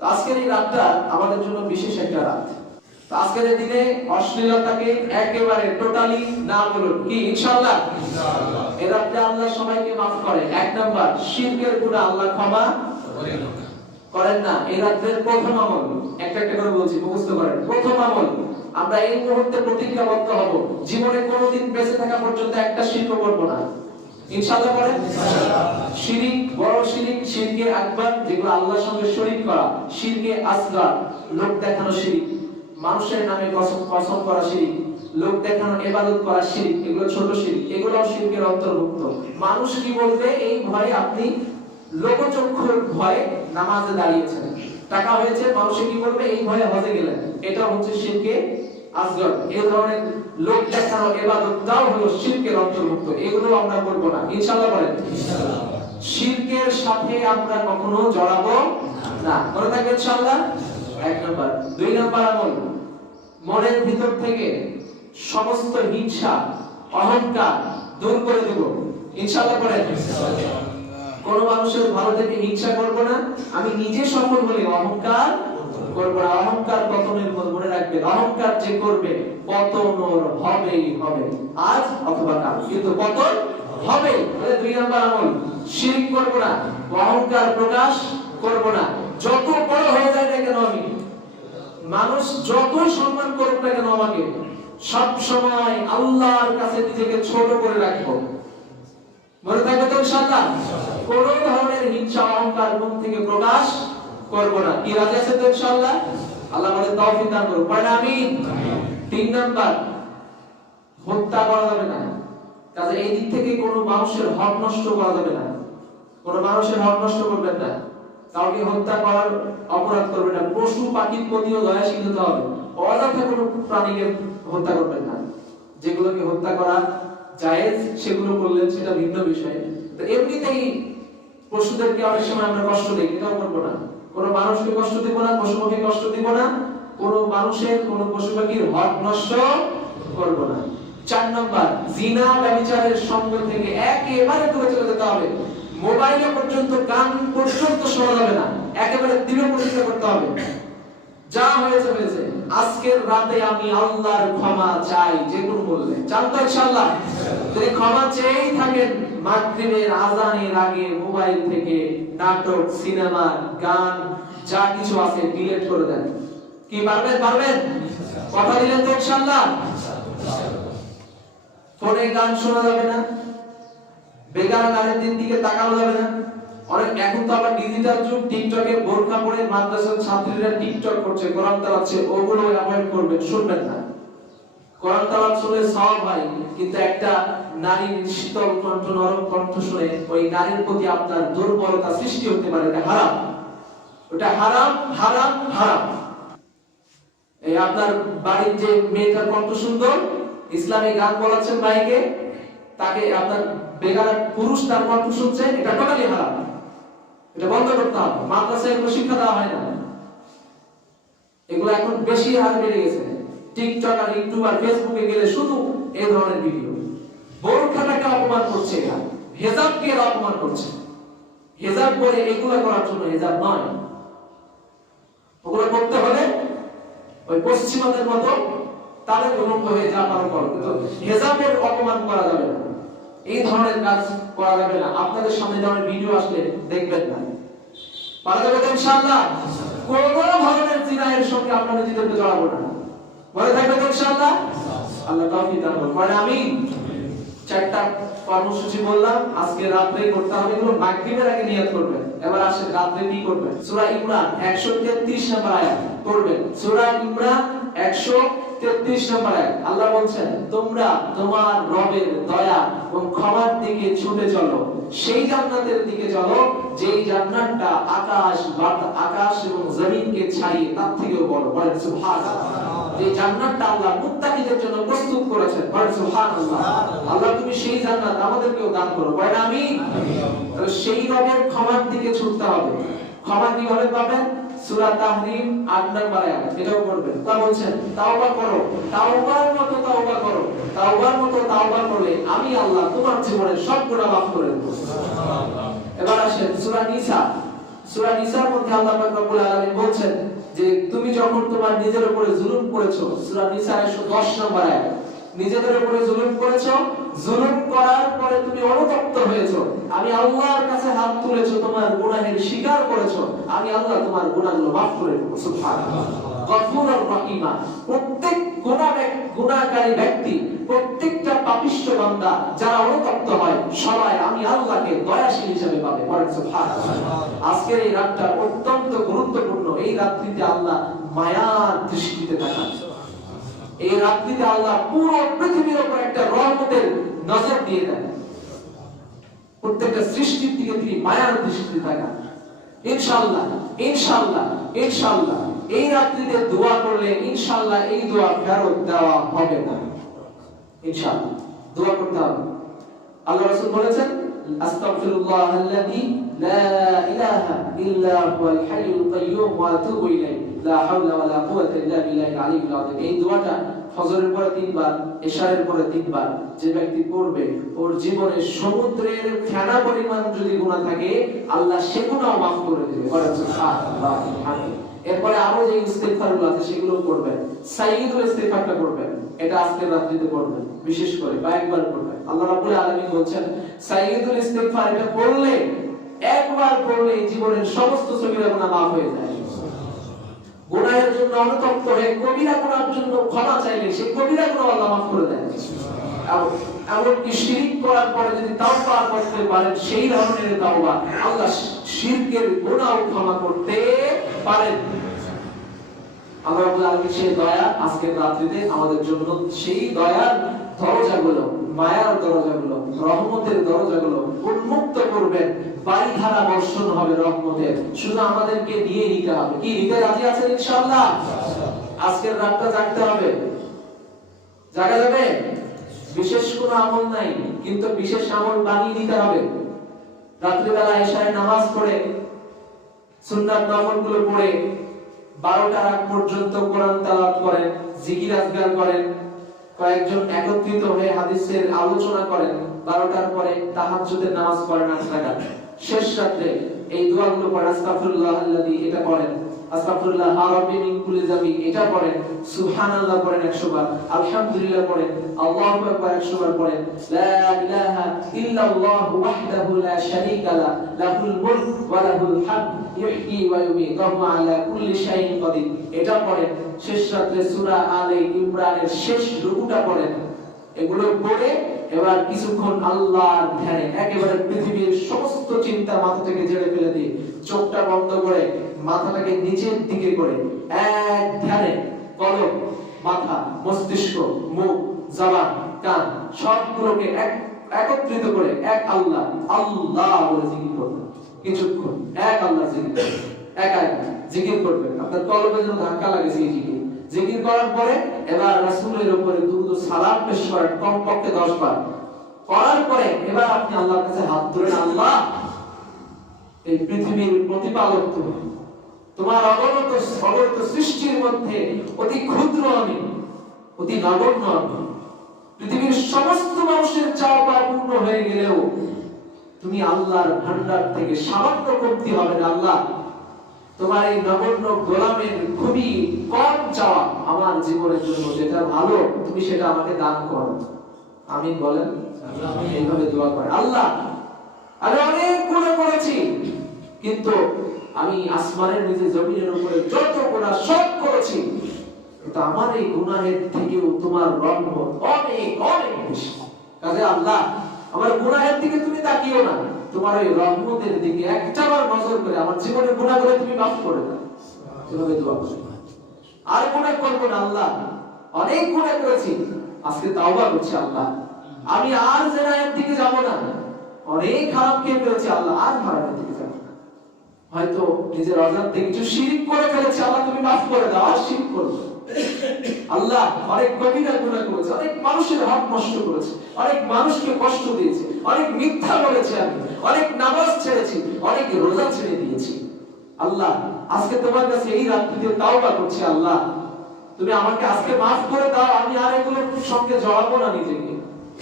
তো আজকের এই রাতটা আমাদের জন্য বিশেষ একটা রাত। তো আজকের এই দিনে অশ্লীলতাকে একেবারে টোটালি না বলুন কি ইনশাআল্লাহ? এই রাতটা আল্লাহ সবাইকে মাফ করে। এক নাম্বার শিরকের গুনাহ আল্লাহ ক্ষমা করেন না। এই রাত্রের প্রথম আমল একটা একটা করে বলছি মুখস্থ করেন। প্রথম আমল আমরা এই মুহূর্তে প্রতিজ্ঞাবদ্ধ হব। জীবনে কোনোদিন বেঁচে থাকা পর্যন্ত একটা শিল্প করব না। করেন শিরিক বড় শিরিক শিরকে আকবার যেগুলো আল্লাহর সঙ্গে শরীক করা শিরকে আসগার, লোক দেখানো শিরিক মানুষের নামে কসম কসম করা শিরিক লোক দেখানো করা শিরিক এগুলো ছোট শিরিক শিরকের অন্তর্ভুক্ত মানুষ কি বলবে? এই ভয়ে আপনি লোকচক্ষুর ভয়ে নামাজে দাঁড়িয়েছেন। টাকা হয়েছে, মানুষে কি করবে এই ভয়ে হজে গেলেন। এটা হচ্ছে শিরকে আসগর। এই ধরনের লোক দেখানো হলো শিরকের অন্তর্ভুক্ত। এগুলো আমরা করব না। ইনশাআল্লাহ বলেন। শিরকের সাথে আমরা কখনো জড়াবো না। মনে থাকবে ইনশাআল্লাহ? এক নাম্বার। দুই নাম্বার আমল। মনের ভিতর থেকে সমস্ত হিংসা অহংকার দূর করে দেব। ইনশাআল্লাহ বলেন। কোন মানুষের ভালো থেকে হিংসা করব না। আমি নিজে সফল হলে অহংকার করব না। অহংকার পতনের মনে রাখবেন অহংকার যে করবে, পতন ওর হবেই হবে। আজ অথবা কাল, কিন্তু পতন হবে। দুই নাম্বার আমল, শিরিক করব না, অহংকার প্রকাশ করব না। যত বড় হয়ে যায় না কেন আমি? মানুষ যতই সম্মান করুক না কেন আমাকে, সব সময় আল্লাহর কাছে নিজেকে ছোট করে রাখব। মনে থাকবে তো ইনশাআল্লাহ? কোন ধরনের হিংসা, অহংকার মন থেকে প্রকাশ করব না। কি রাজি আছে তো ইনশাআল্লাহ? আল্লাহ আমাদের তৌফিক দান করুন। পড়েন, আমিন। তিন নাম্বার, হত্যা করা যাবে না। কাজে এই দিক থেকে কোনো মানুষের হক নষ্ট করা যাবে না। কোনো মানুষের হক নষ্ট করবেন না। কাউকে হত্যা করার অপরাধ করবেন না। পশু পাখির প্রতিও দয়াশীল হতে হবে। অযথা কোনো প্রাণীকে হত্যা করবেন না। যেগুলোকে হত্যা করা জায়েজ, সেগুলো করলেন সেটা ভিন্ন বিষয়। তো এমনিতেই পশুদেরকে অনেক সময় আমরা কষ্ট দিই, এটাও করব না। কোনো মানুষকে কষ্ট দিব না পশু পাখিকে কষ্ট দিব না, কোনো মানুষের কোনো পশু পাখির হক নষ্ট করব না। চার নম্বর, জিনা ব্যবচারের সঙ্গ থেকে একেবারে দূরে চলে যেতে হবে। মোবাইলে পর্যন্ত গান পর্যন্ত শোনা যাবে না, একেবারে দৃঢ় প্রতিজ্ঞা করতে হবে। যা হয়েছে হয়েছে। আজকের রাতে আমি আল্লাহর ক্ষমা চাই, যে কোনো চান তো ইনশাআল্লাহ? যদি ক্ষমা চেয়েই থাকেন, মাগরিবের আজানের আগে মোবাইল থেকে নাটক, সিনেমা, গান, যা কিছু আছে ডিলিট করে দেন। কি, পারবেন? পারবেন? কথা দিলেন তো ইনশাআল্লাহ? ফোনে গান শোনা যাবে না। বেকার গানের দিন দিকে তাকানো যাবে না। অনেক এখন তো আবার ডিজিটাল যুগ টিকটকে পরে মাদ্রাসার ছাত্রীরা টিকটক করছে, কোরআন তেলাচ্ছে ওগুলো অ্যাভয়েড করবেন, শুনবেন না। কোরআন শুনে হয়, কিন্তু একটা নারীর শীতল কণ্ঠ, নরম কণ্ঠ শুনে ওই নারীর প্রতি আপনার দুর্বলতা সৃষ্টি হতে পারে, এটা হারাম। ওটা হারাম হারাম হারাম। এই আপনার বাড়ির যে মেয়েটার কণ্ঠ সুন্দর, ইসলামী গান বলাচ্ছেন মাইকে, তাকে আপনার বেগার পুরুষ তার কণ্ঠ শুনছে, এটা টোটালি হারাম। এটা বন্ধ করতে হবে। মাদ্রাসায় শিক্ষা দেওয়া হয় না। এগুলো এখন বেশি হার বেড়ে গেছে। টিকটক আর ইউটিউব আর ফেসবুকে গেলে শুধু এই ধরনের ভিডিও বোরখাটাকে অপমান করছে এরা। হেজাবকে এরা অপমান করছে। হেজাব করে এগুলো করার জন্য হেজাব নয়। ওগুলো করতে হলে ওই পশ্চিমাদের মতো তাদের উন্মুক্ত হয়ে যা কিন্তু হেজাবের অপমান করা যাবে না। এই ধরনের কাজ করা যাবে না। আপনাদের সামনে ধরনের ভিডিও আসলে দেখবেন না। পারা যাবে ইনশাআল্লাহ। কোন ধরনের জিনায়ের সঙ্গে আমরা নিজেদেরকে জড়াবো না। মনে থাকবে তো ইনশাআল্লাহ? আল্লাহ তৌফিক দান করুন। মানে আমি চারটা কর্মসূচি বললাম। আজকে রাত্রে করতে হবে এগুলো। মাগরিবের আগে নিয়ত করবেন। এবার আসেন, রাত্রে কি করবেন? সূরা ইমরান 133 নম্বর আয়াত। পড়বেন। সূরা ইমরান 133 নম্বর আল্লাহ বলছেন তোমরা তোমার রবের দয়া এবং ক্ষমার দিকে ছুটে চলো। সেই জান্নাতের দিকে চলো যেই জান্নাতটা আকাশ আকাশ এবং জমিনকে ছাড়িয়ে তার থেকেও বড়। বলেন সুবহানাল্লাহ। যে জান্নাতটা আল্লাহ মুত্তাকিদের জন্য প্রস্তুত করেছেন। বলেন সুবহানাল্লাহ। আল্লাহ তুমি সেই জান্নাত আমাদেরকেও দান করো। বলেন তাহলে সেই রবের ক্ষমার দিকে ছুটতে হবে। ক্ষমা কীভাবে পাবেন? সূরা তাহরিম 8 নম্বর আয়াত, এটাও পড়বেন। তা বলছেন, তাওবা করো, তাওবার মতো তাওবা করো, তাওবার মতো তাওবা করলে আমি আল্লাহ তোমার জীবনের সব গুনাহ মাফ করে দেব। এবার আসেন সূরা নিসা। সূরা নিসার মধ্যে আল্লাহ পাক রব্বুল আলামিন বলছেন যে, তুমি যখন তোমার নিজের উপরে জুলুম করেছ, সূরা নিসা 110 নম্বর আয়াত, নিজেদের উপরে জুলুম করেছ জুলুম করার পরে তুমি অনুতপ্ত হয়েছো। আমি আল্লাহর কাছে হাত তুলেছো, তোমার গুনাহের স্বীকার করেছ। আমি আল্লাহ তোমার গুনাহগুলো মাফ করে দেব, সুবহানাল্লাহ। গফুরুর রহিমা। প্রত্যেক গুনাহ গুনাহকারী ব্যক্তি, প্রত্যেকটা বান্দা যারা অনুতপ্ত হয়, সবাই আমি আল্লাহকে দয়াশীল হিসেবে পাবে বলেন সুবহানাল্লাহ। আজকের এই রাতটা অত্যন্ত গুরুত্বপূর্ণ। এই রাত্রিতে আল্লাহ মায়ার দৃষ্টিতে তাকান। এই রাত্রিতে আল্লাহ পুরো পৃথিবীর উপর একটা রহমতের নজর দিয়ে দেন। প্রত্যেকটা সৃষ্টির দিকে তিনি মায়ার দৃষ্টিতে তাকান। ইনশাআল্লাহ ইনশাআল্লাহ ইনশাআল্লাহ। এই রাত্রিতে দোয়া করলে ইনশাআল্লাহ এই দোয়া ফেরত দেওয়া হবে না। ইনশাআল্লাহ, দোয়া করতে হবে। আল্লাহ রাসূল বলেছেন, আস্তাগফিরুল্লাহ আল্লাযী লা ইলাহা ইল্লা হুয়াল হাইয়ুল কাইয়্যুম ওয়া আতুবু ইলাইহি। লা হাওলা ওয়া লা কুওয়াতা ইল্লা বিল্লাহিল আলিয়্যিল আযীম। এই দোয়াটা ফজরের পরে তিনবার, এশারের পরে তিনবার যে ব্যক্তি পড়বে, ওর জীবনে সমুদ্রের ফেনা পরিমাণ যদি গুনাহ থাকে, আল্লাহ মাফ করে দেবে। এরপরে আরও যে ইস্তেগফারগুলো আছে, সেগুলো করবেন ইস্তেগফারটা করবেন এটা আজকের রাত্রিতে বিশেষ করে কয়েকবার পড়বেন। আল্লাহ রাব্বুল আলামিন বলছেন, সাইয়্যিদুল ইস্তেগফার এটা একবার পড়লে জীবনের সমস্ত সগীরা গুনাহ মাফ হয়ে যায়। গুনাহের জন্য অনুতপ্ত হয়ে কবিরা গুনার জন্য ক্ষমা চাইলে সে কবিরা গুনাহ আল্লাহ মাফ করে দেন এমনকি শিরিক করার পরে যদি তাওবা করতে পারেন, সেই ধরনের তাওবা আল্লাহ শিরকের ক্ষমা করতে পারেন। আল্লাহ সেই দয়া আজকের রাত্রিতে আমাদের জন্য সেই দয়ার মায়ার দরজাগুলো রহমতের দরজাগুলো উন্মুক্ত বর্ষণ হবে রহমতের। শুধু আমাদেরকে দিয়ে নিতে হবে। কি রাজি আছেন আজকের রাতটা জাগতে হবে। জাগা যাবে? বিশেষ কোনো আমল নাই, কিন্তু বিশেষ আমল বানিয়ে নিতে হবে। রাত্রিবেলা এশায় নামাজ পড়ে, সুন্নাত নফলগুলো পড়ে, বারোটার আগ পর্যন্ত কোরআন তালাত করেন, জিকির আজগার করেন কয়েকজন একত্রিত হয়ে হাদিসের আলোচনা করেন, বারোটার পরে তাহাজ্জুদের নামাজ পড়েন আট শেষ রাত্রে এই দোয়াগুলো পড়ে, আস্তাগফিরুল্লাহ আল্লাযী এটা পড়েন। রাব্বি মিন এটা পড়েন, সুবহানাল্লাহ পড়েন 100 বার আলহামদুলিল্লাহ পড়েন, আল্লাহু আকবার 100 বার পড়েন, লা ইলাহা ইল্লাল্লাহ ওয়াহদাহু লা শারীকা লা, লাহুল মুলক ওয়া লাহুল হামদ ওয়া ওয়া আলা কুল্লি শাইইন এটা পড়েন, শেষ রাত্রে সূরা আলে ইমরানের শেষ রুকুটা পড়েন, এগুলো পড়ে এবার কিছুক্ষণ আল্লাহর ধ্যানে, একেবারে পৃথিবীর সমস্ত চিন্তা মাথা থেকে ঝেড়ে ফেলে দিয়ে, চোখটা বন্ধ করে মাথাটাকে নিচের দিকে করে এক ধ্যানে, কলম, মাথা, মস্তিষ্ক, মুখ, জবান, কান, সবগুলোকে এক, একত্রিত করে এক আল্লাহ আল্লাহ বলে জিকির করবেন। কিছুক্ষণ, এক আল্লাহ জিকির করবেন। একা জিকির করবেন। আপনার কলমে যেন ধাক্কা লাগে সেই জিকির। জিকির করার পরে এবার রাসূলের উপরে দুরূদ সালাম পেশ করেন কমপক্ষে 10 বার। করার পরে এবার আপনি আল্লাহর কাছে হাত ধরেন, আল্লাহ, এই পৃথিবীর প্রতিপালক তুমি। তোমার অগণিত অগণিত সৃষ্টির মধ্যে অতি ক্ষুদ্র আমি অতি নগণ্য আমি। পৃথিবীর সমস্ত মানুষের চাওয়া পাওয়া পূর্ণ হয়ে গেলেও তুমি আল্লাহর ভান্ডার থেকে সামান্য কমতি হবে না আল্লাহ। তোমার এই নগণ্য গোলামের খুবই কম চাওয়া আমার জীবনের জন্য যেটা ভালো তুমি সেটা আমাকে দান করো। আমিন বলেন? এইভাবে দোয়া করে আল্লাহ আমি অনেক গুণা করেছি কিন্তু আমি আসমানের নিচে জমিনের উপরে যত গুণা সব করেছি, কিন্তু আমার এই গুনাহের থেকেও তোমার রহমত অনেক অনেক বেশি। কাজে আল্লাহ, আমার গুনাহের দিকে তুমি তাকিও না। তোমার এই রহমতের দিকে একটাবার নজর করে আমার জীবনের গুনাহগুলো তুমি মাফ করে দাও। এভাবে দোয়া করে। আর গুনাহ করব না আল্লাহ। অনেক গুনাহ করেছি। আজকে তাওবা করছি আল্লাহ। আমি আর জেনায়ের দিকে যাব না। অনেক খারাপ খেয়ে ফেলেছি আল্লাহ। আর খারাপের দিকে হয়তো নিজের অজান্তে কিছু শিরিক করে ফেলেছি, আল্লাহ তুমি মাফ করে দাও, আর শিরিক করব। আল্লাহ অনেক কবিরা গুণা করেছে, অনেক মানুষের হক নষ্ট করেছে, অনেক মানুষকে কষ্ট দিয়েছে, অনেক মিথ্যা বলেছে আমি, অনেক নামাজ ছেড়েছি, অনেক রোজা ছেড়ে দিয়েছি। আল্লাহ, আজকে তোমার কাছে এই রাত্রিতে তাওবা করছি, আল্লাহ। তুমি আমাকে আজকে মাফ করে দাও, আমি আর এগুলোর সঙ্গে জড়াবো না নিজেকে।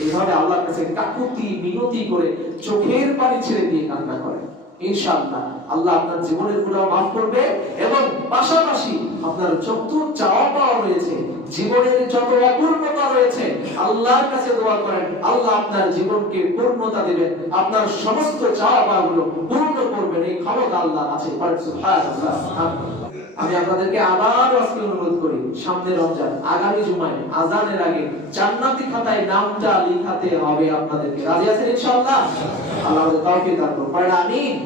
এইভাবে আল্লাহর কাছে কাকুতি, মিনতি করে চোখের পানি ছেড়ে দিয়ে কান্না করে। ইনশাআল্লাহ। আল্লাহ আপনার জীবনের করবে এবং পাশাপাশি আপনার যত চাওয়া পাওয়া রয়েছে, জীবনের যত অপূর্ণতা রয়েছে, আল্লাহর কাছে দোয়া করেন, আল্লাহ আপনার জীবনকে পূর্ণতা দিবেন, আপনার সমস্ত চাওয়া পাওয়াগুলো পূর্ণ করবেন, এই ক্ষমতা আল্লাহ আছে। আমি আপনাদেরকে আবার আজকে অনুরোধ করি, সামনে রমজান, আগামী জুমায়, আজানের আগে জান্নাতি খাতায় নামটা লিখাতে হবে আপনাদেরকে। রাজি আছেন ইনশাআল্লাহ? আল্লাহ তাওফিক দান করুন। আমিন।